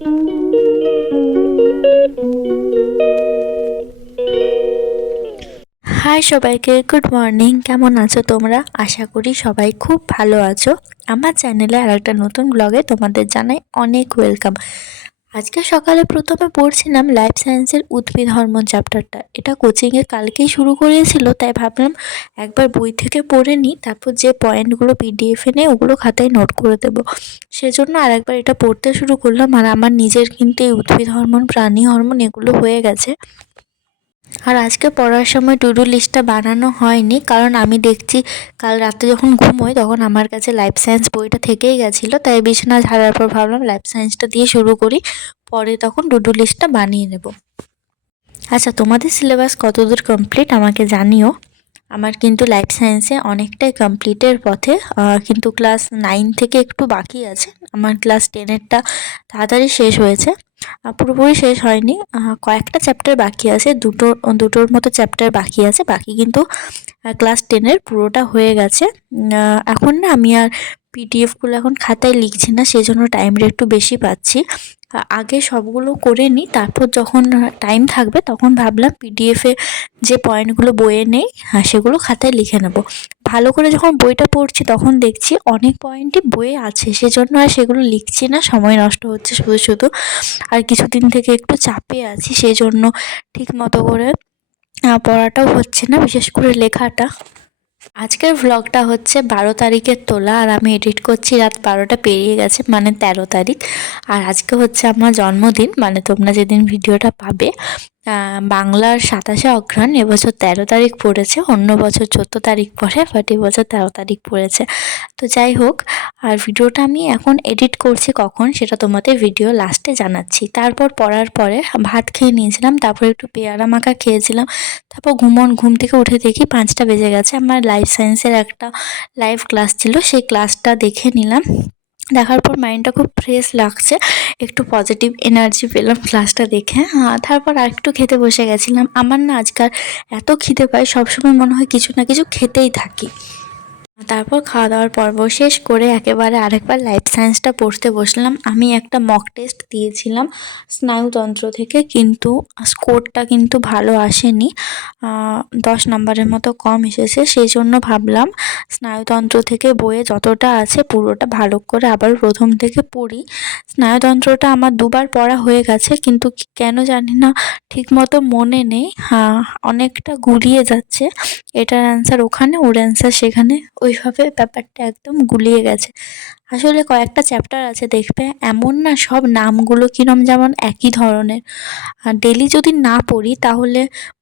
High সবাইকে, good morning. কেমন আছো তোমরা? আশা করি সবাই খুব ভালো আছো। আমার চ্যানেলে আর একটা নতুন ব্লগে তোমাদের জানাই অনেক ওয়েলকাম। আজকে সকালে প্রথমে পড়ছিলাম লাইফ সায়েন্সের উদ্ভিদ হরমোন চ্যাপ্টারটা। এটা কোচিংয়ে কালকেই শুরু করেছিল, তাই ভাবলাম একবার বই থেকে পড়ে নিই, তারপর যে পয়েন্টগুলো পিডিএফে নেই ওগুলো খাতায় নোট করে দেবো। সেজন্য আরেকবার এটা পড়তে শুরু করলাম। আর আমার নিজের কিন্তু এই উদ্ভিদ হরমোন, প্রাণী হরমোন এগুলো হয়ে গেছে। আর আজকে পড়ার সময় টু ডু লিস্টটা বানানো হয়নি, কারণ আমি দেখছি কাল রাতে যখন ঘুমোই তখন আমার কাছে লাইফ সায়েন্স বইটা থেকেই গেছিলো, তাই বিছানা ঝাড়ার পর ভাবলাম লাইফ সায়েন্সটা দিয়ে শুরু করি, পরে তখন টু ডু লিস্টটা বানিয়ে নেব। আচ্ছা, তোমাদের সিলেবাস কতদূর কমপ্লিট আমাকে জানিও। আমার কিন্তু লাইফ সায়েন্সে অনেকটাই কমপ্লিটের পথে, কিন্তু ক্লাস 9 থেকে একটু বাকি আছে। আমার ক্লাস 10-এরটা তাড়াতাড়ি শেষ হয়েছে, পুরোপুরি শেষ হয়নি। কয়েকটা চ্যাপ্টার বাকি আছে, দুটোর মতো চ্যাপ্টার বাকি আছে, বাকি কিন্তু ক্লাস 10-এর পুরোটা হয়ে গেছে। এখন না আমি আর পিডিএফগুলো এখন খাতায় লিখছি না, সেই জন্য টাইমটা একটু বেশি পাচ্ছি। আগে সবগুলো করে নিই, তারপর যখন টাইম থাকবে তখন ভাবলাম পিডিএফে যে পয়েন্টগুলো বইয়ে নেই সেগুলো খাতায় লিখে নেব। ভালো করে যখন বইটা পড়ছি তখন দেখছি অনেক পয়েন্টই বইয়ে আছে, সেজন্য আর সেগুলো লিখছি না, সময় নষ্ট হচ্ছে শুধু শুধু। আর কিছুদিন থেকে একটু চাপে আছি, সেই জন্য ঠিক মতো করে পড়াটাও হচ্ছে না, বিশেষ করে লেখাটা। আজকের ভ্লগটা হচ্ছে 12 তারিখের তোলা, আর আমি এডিট করছি রাত 12টা পেরিয়ে গেছে, মানে 13 তারিখ। আর আজকে হচ্ছে আমার জন্মদিন, মানে তোমরা যেদিন ভিডিওটা পাবে বাংলার 27শে অঘ্রাণ, এবছর 13 তারিখ পড়েছে। অন্য বছর 14 তারিখ পড়ে, বাট এবছর 13 তারিখ পড়েছে। তো যাই হোক, আর ভিডিওটা আমি এখন এডিট করছি কখন সেটা তোমাদের ভিডিও লাস্টে জানাচ্ছি। তারপর পড়ার পরে ভাত খেয়ে নিয়েছিলাম, তারপর একটু পেয়ারা মাখা খেয়েছিলাম। তারপর ঘুম থেকে উঠে দেখি 5টা বেজে গেছে। আমার লাইফ সায়েন্সের একটা লাইভ ক্লাস ছিল, সেই ক্লাসটা দেখে নিলাম। দেখার পর মাইন্ডটা খুব ফ্রেশ লাগছে, একটু পজিটিভ এনার্জি পেলাম ক্লাসটা দেখে। তারপর আর একটু খেতে বসে গেছিলাম। আমার না আজকাল এত খিদে পায়, সবসময় মনে হয় কিছু না কিছু খেতেই থাকি। তারপর খাওয়া দাওয়ার পর্ব শেষ করে একেবারে আরেকবার লাইফ সায়েন্সটা পড়তে বসলাম। আমি একটা মক টেস্ট দিয়েছিলাম স্নায়ুতন্ত্র থেকে, কিন্তু স্কোরটা কিন্তু ভালো আসেনি, 10 নম্বরের মতো কম এসেছে। সেই জন্য ভাবলাম স্নায়ুতন্ত্র থেকে বইয়ে যতটা আছে পুরোটা ভালো করে আবার প্রথম থেকে পড়ি। স্নায়ুতন্ত্রটা আমার 2বার পড়া হয়ে গেছে, কিন্তু কেন জানি না ঠিকমতো মনে নেই, অনেকটা গুলিয়ে যাচ্ছে। এটার অ্যান্সার ওখানে, ওর অ্যান্সার সেখানে, ওইভাবে ব্যাপারটা একদম গুলিয়ে গেছে। আসলে কয়েকটা চ্যাপ্টার আছে দেখবে এমন না, সব নামগুলো কিরম যেমন একই ধরনের। ডেলি যদি না পড়ি তাহলে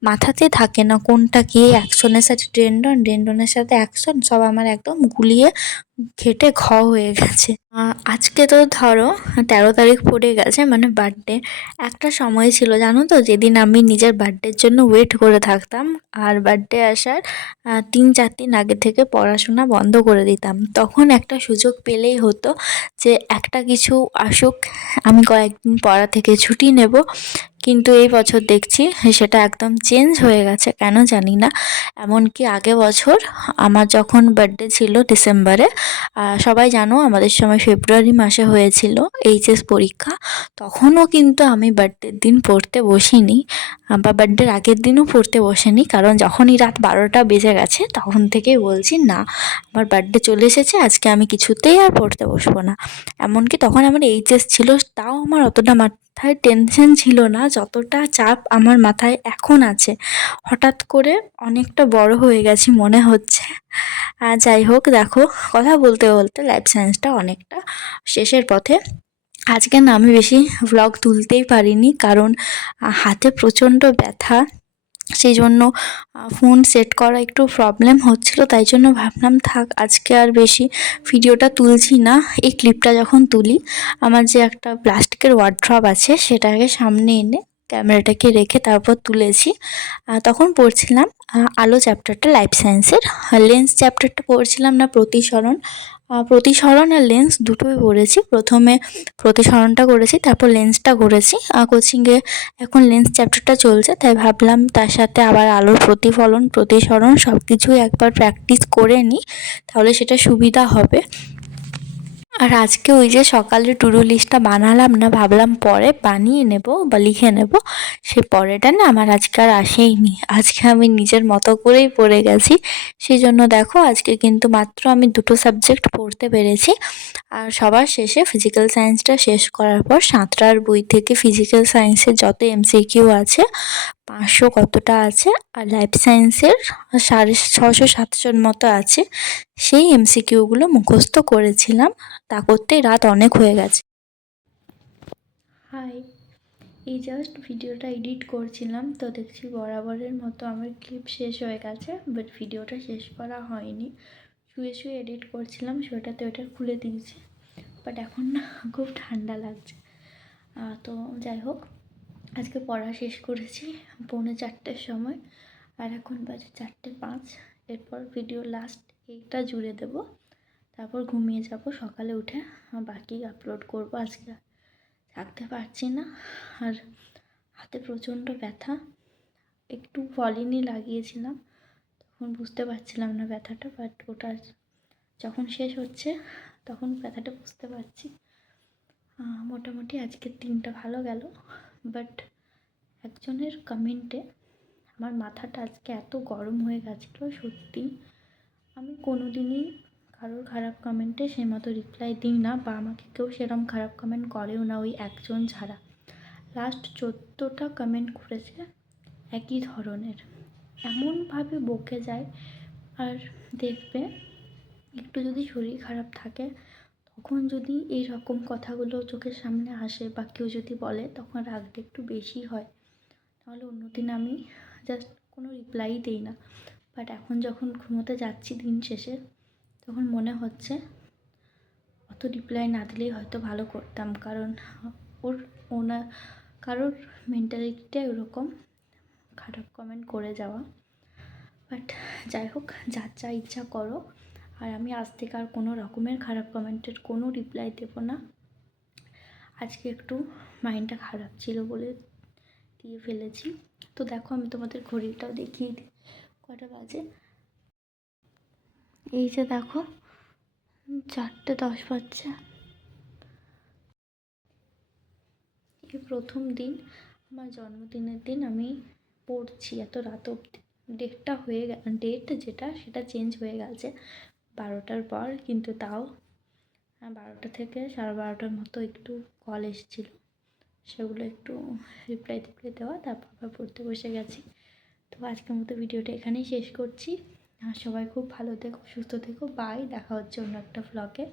মাথাতে থাকে না কোনটা কি। অ্যাকশনের সাথে ডেন্ডন, ডেন্ডনের সাথে অ্যাকশন, সব আমার একদম গুলিয়ে ঘেটে হয়ে গেছে। আজকে তো ধরো 13 তারিখ পড়ে গেছে, মানে বার্থডে। একটা সময় ছিল জানো তো, যেদিন আমি নিজের বার্থডের জন্য ওয়েট করে থাকতাম, আর বার্থডে আসার 3-4 দিন আগে থেকে পড়াশোনা বন্ধ করে দিতাম। তখন একটা সুযোগ পেলেই হতো যে একটা কিছু আসুক, আমি কয়েকদিন পড়া থেকে ছুটি নেব। কিন্তু এই বছর দেখছি সেটা একদম চেঞ্জ হয়ে গেছে, কেন জানি না। এমনকি আগে বছর আমার যখন বার্থডে ছিল ডিসেম্বরে, সবাই জানো আমাদের সময় ফেব্রুয়ারি মাসে হয়েছিল এইচএস পরীক্ষা, তখনও কিন্তু আমি বার্থডের দিন পড়তে বসিনি, বা বার্থডের আগের দিনও পড়তে বসিনি। কারণ যখনই রাত 12টা বেজে গেছে তখন থেকেই বলছি না, আমার বার্থডে চলে এসেছে, আজকে আমি কিছুতেই আর পড়তে বসবো না। এমনকি তখন আমার এইচএস ছিল, তাও আমার অতটা মাথায় টেনশন ছিল না যতটা চাপ আমার মাথায় এখন আছে। হঠাৎ করে অনেকটা বড় হয়ে গেছি মনে হচ্ছে। যাই হোক, দেখো কথা বলতে বলতে লাইফ সায়েন্সটা অনেকটা শেষের পথে। আজকে না আমি বেশি ভ্লগ তুলতেই পারিনি, কারণ হাতে প্রচণ্ড ব্যথা, সেই জন্য ফোন সেট করা একটু প্রবলেম হচ্ছিল, তাই জন্য ভাবলাম থাক আজকে আর বেশি ভিডিওটা তুলছি না। এই ক্লিপটা যখন তুলি, আমার যে একটা প্লাস্টিকের ওয়ার্ড্রপ আছে সেটাকে সামনে এনে ক্যামেরাটাকে রেখে তারপর তুলেছি। তখন পড়ছিলাম আলো চ্যাপ্টারটা লাইফ সায়েন্সের। লেন্স চ্যাপ্টারটা পড়ছিলাম না প্রতিসরণ। প্রতিসরণ আর লেন্স দুটোই পড়েছি। প্রথমে প্রতিসরণটা করেছি, তারপর লেন্সটা করেছি। কোচিংয়ে এখন লেন্স চ্যাপ্টারটা চলছে, তাই ভাবলাম তার সাথে আবার আলোর প্রতিফলন, প্রতিসরণ সব কিছুই একবার প্র্যাকটিস করে নিই, তাহলে সেটা সুবিধা হবে। আর আজকে ওই যে সকালে টু ডু লিস্টটা বানালাম না, ভাবলাম পরে বানিয়ে নেব বা লিখে নেব, সে পরেটা না আমার আজকে আর আসেইনি। আজকে আমি নিজের মতো করেই পড়ে গেছি। সেই জন্য দেখো আজকে কিন্তু মাত্র আমি 2টো সাবজেক্ট পড়তে পেরেছি। আর সবার শেষে ফিজিক্যাল সায়েন্সটা শেষ করার পর সাঁতরার বই থেকে ফিজিক্যাল সায়েন্সের যত এমসিকিউ আছে 500 কতটা আছে, আর লাইফ সায়েন্সের 650-700 মতো আছে, সেই এমসিকিউগুলো মুখস্থ করেছিলাম। তা করতেই রাত অনেক হয়ে গেছে। হাই, এই জাস্ট ভিডিওটা এডিট করছিলাম তো দেখছি বরাবরের মতো আমার ক্লিপ শেষ হয়ে গেছে, বাট ভিডিওটা শেষ করা হয়নি। শুয়ে শুয়ে এডিট করছিলাম, সেটাতে ওটা খুলে দিয়েছি, বাট এখন না খুব ঠান্ডা লাগছে। তো যাই হোক, আজকে পড়া শেষ করেছি 3:45-4টের সময়, আর এখন বাজে 4:05। এরপর ভিডিও লাস্ট এইটা জুড়ে দেব, তারপর ঘুমিয়ে যাব। সকালে উঠে বাকি আপলোড করব। আজকে থাকতে পারছি না, আর হাতে প্রচণ্ড ব্যথা। একটু ভলিনি লাগিয়েছিলাম, তখন বুঝতে পারছিলাম না ব্যথাটা, বাট ওটা যখন শেষ হচ্ছে তখন ব্যথাটা বুঝতে পারছি। মোটামুটি আজকের দিনটা ভালো গেল, বাট একজনের কমেন্টে আমার মাথাটা আজকে এত গরম হয়ে গেছিলো, সত্যি আমি কোনো দিনই কারোর খারাপ কমেন্টে সেই মতো রিপ্লাই দিই না, বা আমাকে কেউ সেরকম খারাপ কমেন্ট করেও না, ওই একজন ছাড়া। লাস্ট 14টা কমেন্ট করেছে একই ধরনের, এমনভাবে বকে যায়। আর দেখবে একটু যদি শরীর খারাপ থাকে তখন যদি এই রকম কথাগুলো চোখের সামনে আসে বা কেউ যদি বলে, তখন রাগটা একটু বেশি হয়। তাহলে অন্যদিন আমি জাস্ট কোনো রিপ্লাই দিই না, বাট এখন যখন ঘুমোতে যাচ্ছি দিন শেষে, তখন মনে হচ্ছে অত রিপ্লাই না দিলেই হয়তো ভালো করতাম, কারণ কারোর মেন্টালিটিটাই ওরকম, খারাপ কমেন্ট করে যাওয়া। বাট যাই হোক, যার যা ইচ্ছা করো। আর আমি আজ থেকে আর কোনো রকমের খারাপ কমেন্টের কোনো রিপ্লাই দেবো না। আজকে একটু মাইন্ডটা খারাপ ছিল বলে দিয়ে ফেলেছি। তো দেখো, আমি তোমাদের ঘড়িটাও দেখিয়ে দিই কটা বাজে। এই যে দেখো 4:10 বাজছে। এই প্রথম দিন, আমার জন্মদিনের দিন আমি পড়ছি এত রাত অবধি। ডেটটা হয়ে ডেট যেটা সেটা চেঞ্জ হয়ে গেছে 12টার পর, কিন্তু তাও 12টা থেকে 12:30 মতো একটু কল এসেছিলো, সেগুলো একটু রিপ্লাই দেওয়া, তারপর আবার পড়তে বসে গেছি। তো আজকের মতো ভিডিওটা এখানেই শেষ করছি। আর সবাই খুব ভালো থেকো, সুস্থ থেকো, বাই। দেখা হচ্ছে অন্য একটা ভ্লগে।